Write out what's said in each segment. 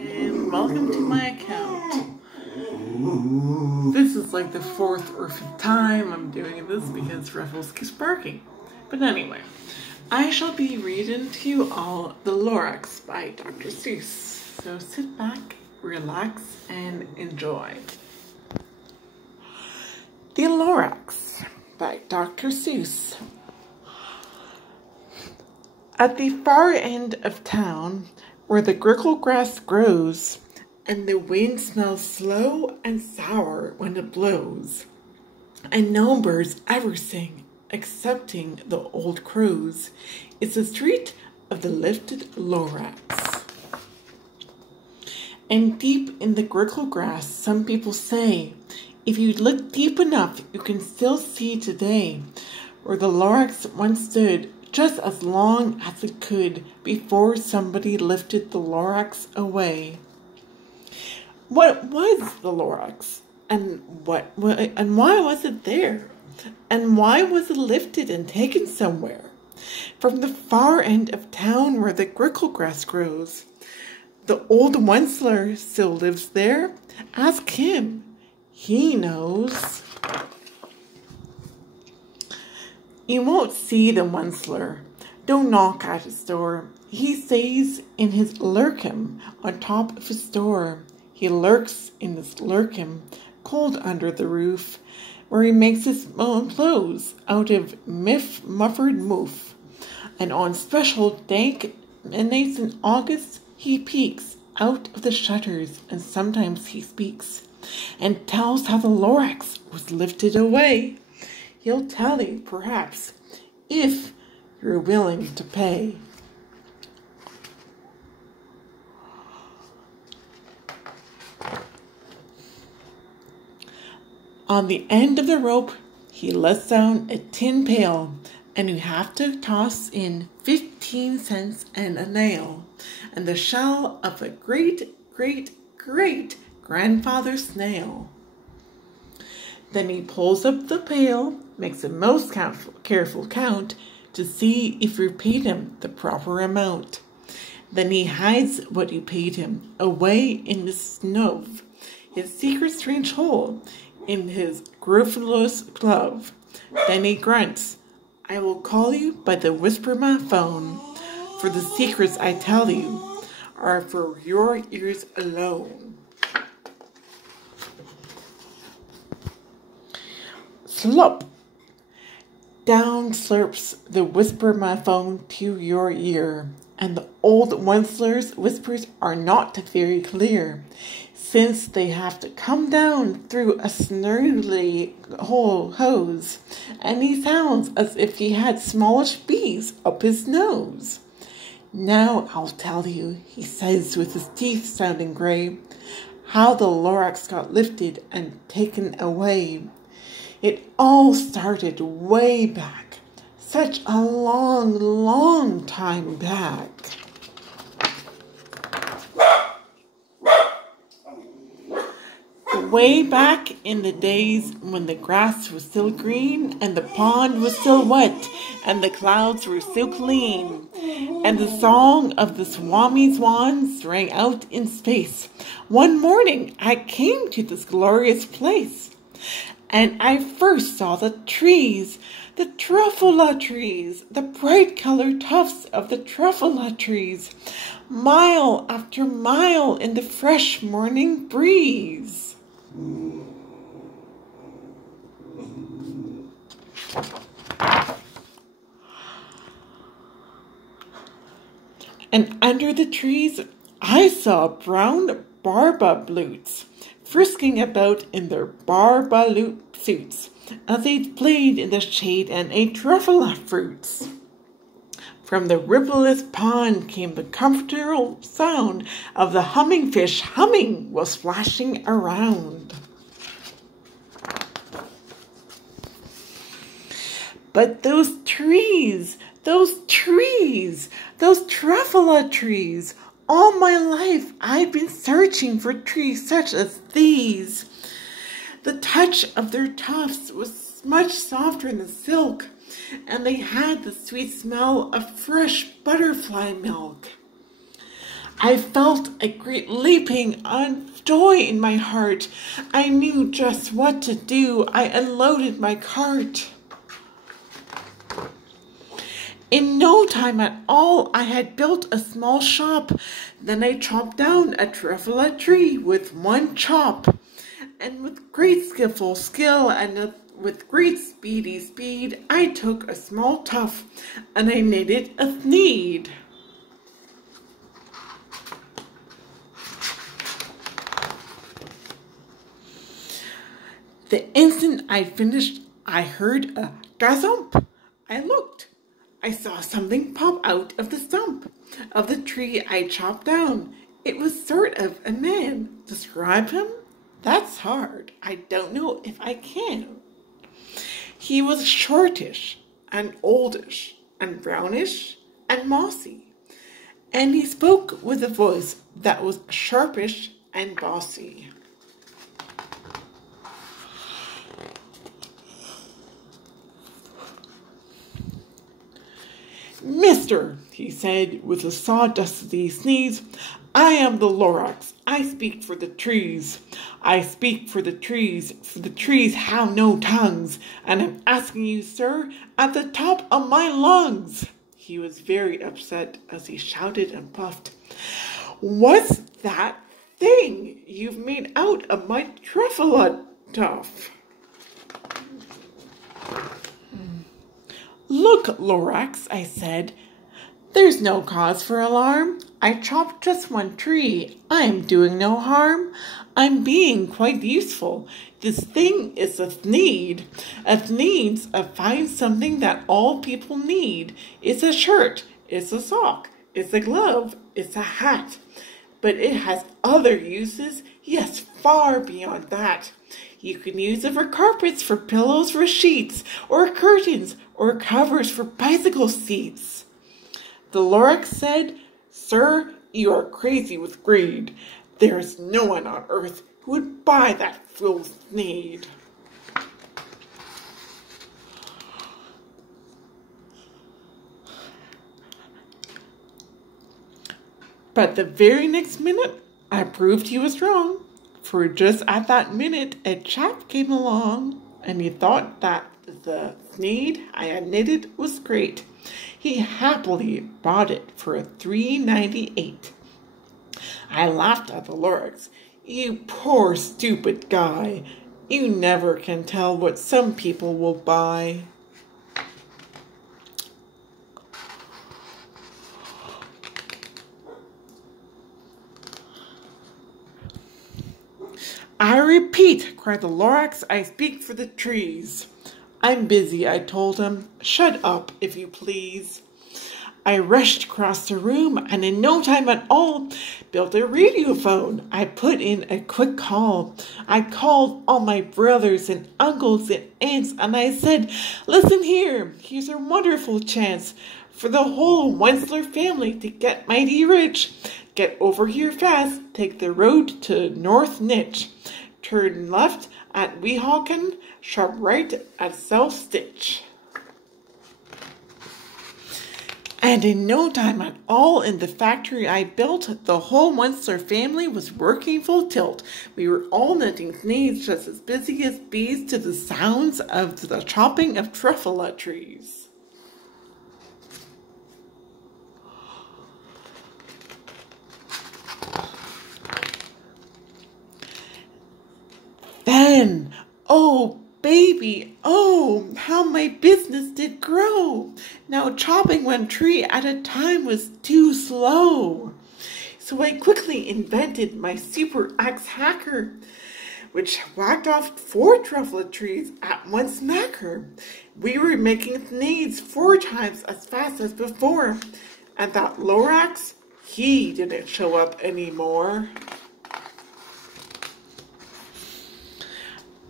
and welcome to my account. This is like the 4th or 5th time I'm doing this because Ruffles keeps barking. But anyway, I shall be reading to you all The Lorax by Dr. Seuss. So sit back, relax, and enjoy. The Lorax by Dr. Seuss. At the far end of town, where the grickle grass grows, and the wind smells slow and sour when it blows, and no birds ever sing, excepting the old crows, is the street of the lifted Lorax. And deep in the grickle grass, some people say, if you look deep enough, you can still see today, where the Lorax once stood, just as long as it could before somebody lifted the Lorax away. What was the Lorax? And why was it there? And why was it lifted and taken somewhere? From the far end of town where the grickle grass grows. The old Wentzler still lives there. Ask him. He knows. You won't see the Wentzler. Don't knock at his door. He stays in his lurkum on top of his door. He lurks in his lurkum, cold under the roof, where he makes his own clothes out of muffered moof. And on special dank nights in August, he peeks out of the shutters, and sometimes he speaks and tells how the Lorax was lifted away. He'll tell you, perhaps, if you're willing to pay. On the end of the rope, he lets down a tin pail, and you have to toss in 15 cents and a nail, and the shell of a great-great-great-grandfather snail. Then he pulls up the pail, makes a most careful count to see if you paid him the proper amount. Then he hides what you paid him away in the snow, his secret strange hole in his griffless glove. Then he grunts, I will call you by the whisper my phone, for the secrets I tell you are for your ears alone. Slop! Down slurps the whisper my phone to your ear, and the old Wentzler's whispers are not very clear, since they have to come down through a snurly hose, and he sounds as if he had smallish bees up his nose. Now I'll tell you, he says with his teeth sounding gray, how the Lorax got lifted and taken away. It all started way back, such a long, long time back. Way back in the days when the grass was still green, and the pond was still wet, and the clouds were still clean, and the song of the swami swans rang out in space. One morning I came to this glorious place, and I first saw the trees, the truffula trees, the bright-colored tufts of the truffula trees, mile after mile in the fresh morning breeze. And under the trees I saw brown barbablutes frisking about in their barbaloot suits as they played in the shade and ate truffula fruits. From the rippleless pond came the comfortable sound of the humming fish humming while splashing around. But those truffula trees, all my life I've been searching for trees such as these. The touch of their tufts was much softer than silk, and they had the sweet smell of fresh butterfly milk. I felt a great leaping of joy in my heart. I knew just what to do. I unloaded my cart. In no time at all, I had built a small shop. Then I chopped down a truffula tree with one chop. And with great skillful skill and with great speedy speed, I took a small tuft and I knitted a sneed. The instant I finished, I heard a gazump. I looked. I saw something pop out of the stump of the tree I chopped down. It was sort of a man. Describe him? That's hard. I don't know if I can. He was shortish and oldish and brownish and mossy. And he spoke with a voice that was sharpish and bossy. Mister, he said with a sawdusty sneeze, I am the Lorax. I speak for the trees. I speak for the trees have no tongues, and I'm asking you, sir, at the top of my lungs. He was very upset as he shouted and puffed. What's that thing you've made out of my truffula tuft? Look, Lorax, I said. There's no cause for alarm. I chopped just one tree. I am doing no harm. I'm being quite useful. This thing is a sneed. A sneed's a fine something that all people need. It's a shirt. It's a sock. It's a glove. It's a hat. But it has other uses. Yes, far beyond that. You can use it for carpets, for pillows, for sheets, or curtains, or covers for bicycle seats. The Lorax said, Sir, you are crazy with greed. There is no one on earth who would buy that fool's sneed. But the very next minute, I proved he was wrong. For just at that minute, a chap came along, and he thought that the sneed I had knitted was great. He happily bought it for $3.98. I laughed at the Lorax. You poor stupid guy. You never can tell what some people will buy. I repeat, cried the Lorax, I speak for the trees. I'm busy, I told him. Shut up, if you please. I rushed across the room and in no time at all built a radio phone. I put in a quick call. I called all my brothers and uncles and aunts and I said, listen here, here's a wonderful chance for the whole Wensler family to get mighty rich. Get over here fast, take the road to North Nitch. Turn left at Weehawken, sharp right at South Stitch. And in no time at all in the factory I built, the whole Wensler family was working full tilt. We were all knitting sneeds just as busy as bees to the sounds of the chopping of truffula trees. Then, oh baby, oh, how my business did grow. Now chopping one tree at a time was too slow. So I quickly invented my super axe hacker, which whacked off 4 truffula trees at one smacker. We were making sneeds 4 times as fast as before. And that Lorax, he didn't show up anymore.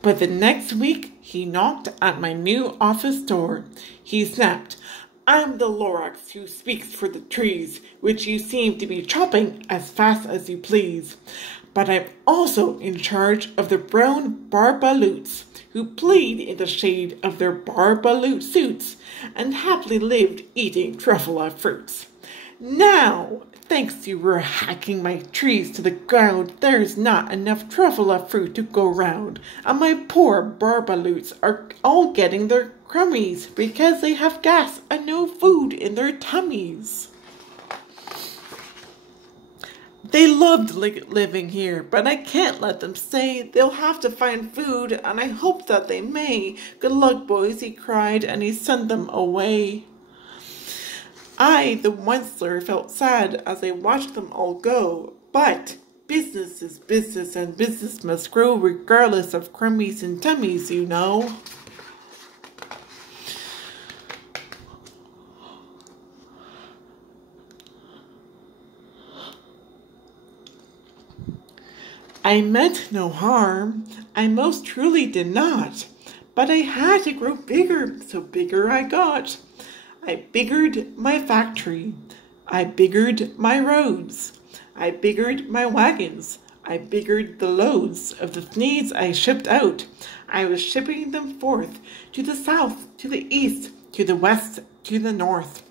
But the next week, he knocked at my new office door. He snapped, I'm the Lorax who speaks for the trees, which you seem to be chopping as fast as you please. But I'm also in charge of the brown barbaloots, who played in the shade of their barbaloot suits, and happily lived eating truffula fruits. Now, thanks you for hacking my trees to the ground, there's not enough truffle fruit to go round, and my poor barbaloots are all getting their crummies because they have gas and no food in their tummies. They loved living here, but I can't let them stay. They'll have to find food, and I hope that they may. Good luck, boys, he cried, and he sent them away. I, the Onceler, felt sad as I watched them all go, but business is business, and business must grow regardless of crummies and tummies, you know. I meant no harm, I most truly did not, but I had to grow bigger, so bigger I got. I biggered my factory, I biggered my roads, I biggered my wagons, I biggered the loads of the needs I shipped out. I was shipping them forth to the south, to the east, to the west, to the north.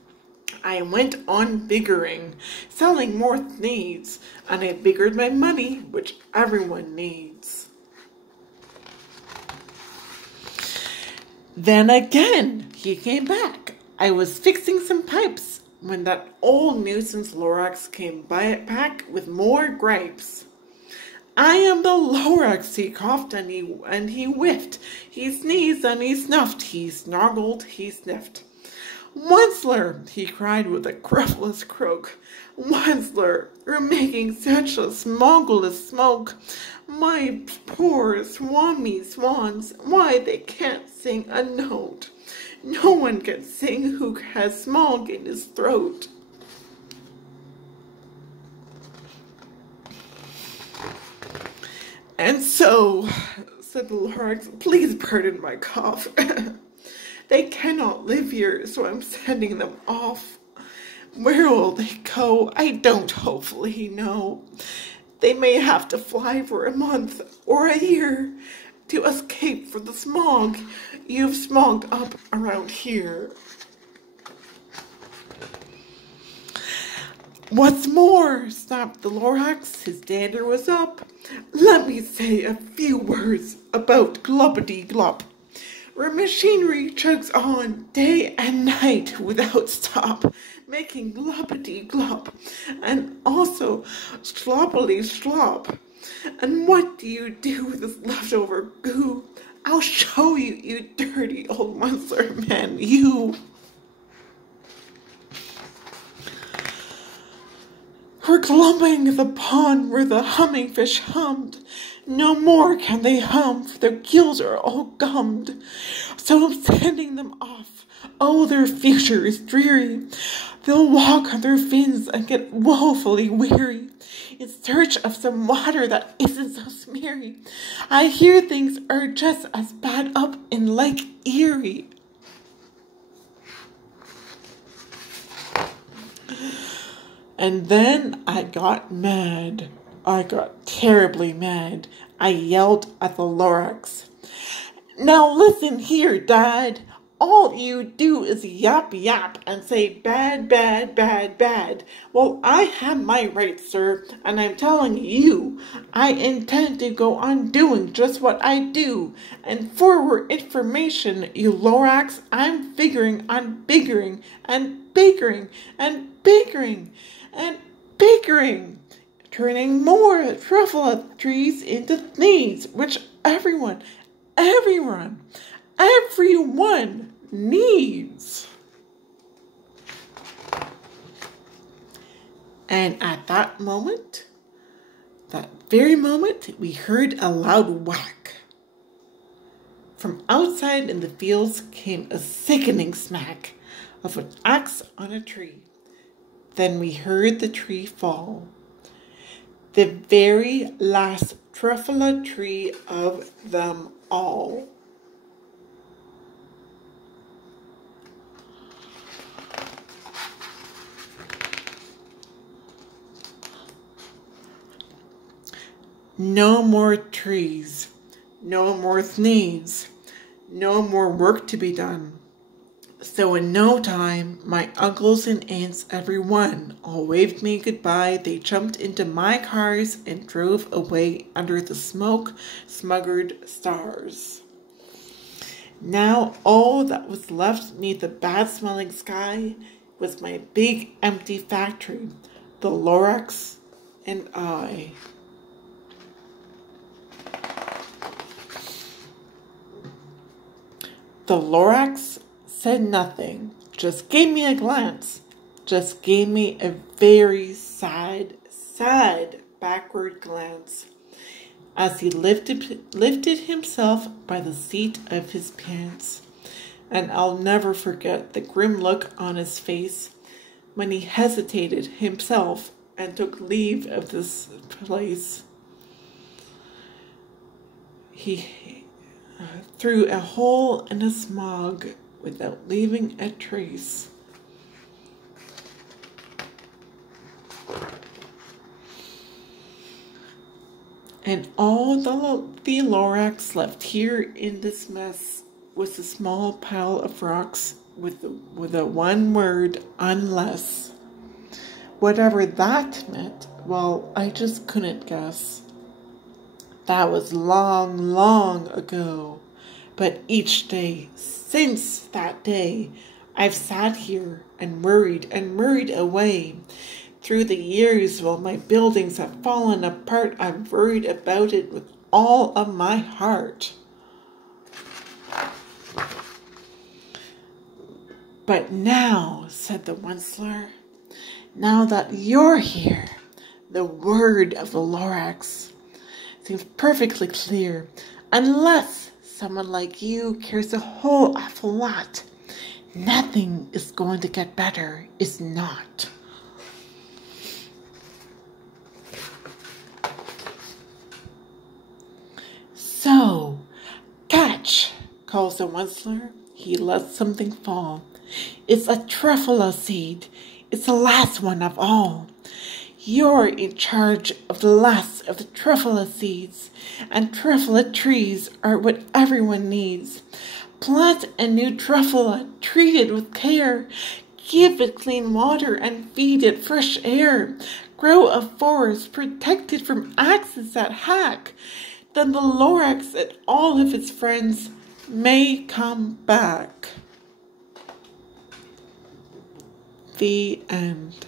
I went on biggering, selling more needs, and I biggered my money, which everyone needs. Then again, he came back. I was fixing some pipes when that old nuisance Lorax came back with more gripes. I am the Lorax, he coughed and he whiffed. He sneezed and he snuffed. He snargled, he sniffed. Onceler, he cried with a gruffless croak. Onceler, you're making such a smoggleless smoke. My poor swammy swans, why they can't sing a note. No one can sing who has smog in his throat. And so, said the Lorax, please pardon my cough. They cannot live here, so I'm sending them off. Where will they go? I don't hopefully know. They may have to fly for a month or a year to escape from the smog you've smogged up around here. What's more, snapped the Lorax, his dander was up. Let me say a few words about Glubbity-Glop. Where machinery chugs on day and night without stop, making Glubbity-Glop, and also sloppily-slop. And what do you do with this leftover goo? I'll show you, you dirty old monster man, you. We're glubbing the pond where the humming fish hummed. No more can they hum, for their gills are all gummed. So I'm sending them off. Oh, their future is dreary. They'll walk on their fins and get woefully weary, in search of some water that isn't so smeary. I hear things are just as bad up in Lake Erie. And then I got mad. I got terribly mad. I yelled at the Lorax. Now listen here, Dad. All you do is yap yap and say bad, bad, bad, bad. Well, I have my rights, sir, and I'm telling you, I intend to go on doing just what I do. And for your information, you Lorax, I'm figuring on biggering and biggering and biggering and biggering, turning more truffle trees into needs, which everyone needs. And at that very moment, we heard a loud whack. From outside in the fields came a sickening smack of an axe on a tree. Then we heard the tree fall. The very last truffle tree of them all. No more trees, no more needs, no more work to be done. So in no time, my uncles and aunts, everyone, all waved me goodbye. They jumped into my cars and drove away under the smoke-smuggered stars. Now all that was left beneath the bad-smelling sky was my big empty factory, the Lorax and I. The Lorax said nothing, just gave me a glance, just gave me a very sad backward glance as he lifted himself by the seat of his pants. And I'll never forget the grim look on his face when he hesitated himself and took leave of this place. He through a hole in the smog without leaving a trace. And all the Lorax left here in this mess was a small pile of rocks with a one word, unless. Whatever that meant, well, I just couldn't guess. That was long, long ago. But each day, since that day, I've sat here and worried away. Through the years, while my buildings have fallen apart, I've worried about it with all of my heart. But now, said the Onceler, now that you're here, the word of the Lorax seems perfectly clear, unless someone like you cares a whole awful lot. Nothing is going to get better, it's not. So, catch, calls the Onceler. He lets something fall. It's a truffula seed. It's the last one of all. You're in charge of the last of the truffula seeds, and truffula trees are what everyone needs. Plant a new truffula, treat it with care. Give it clean water and feed it fresh air. Grow a forest protected from axes that hack. Then the Lorax and all of its friends may come back. The end.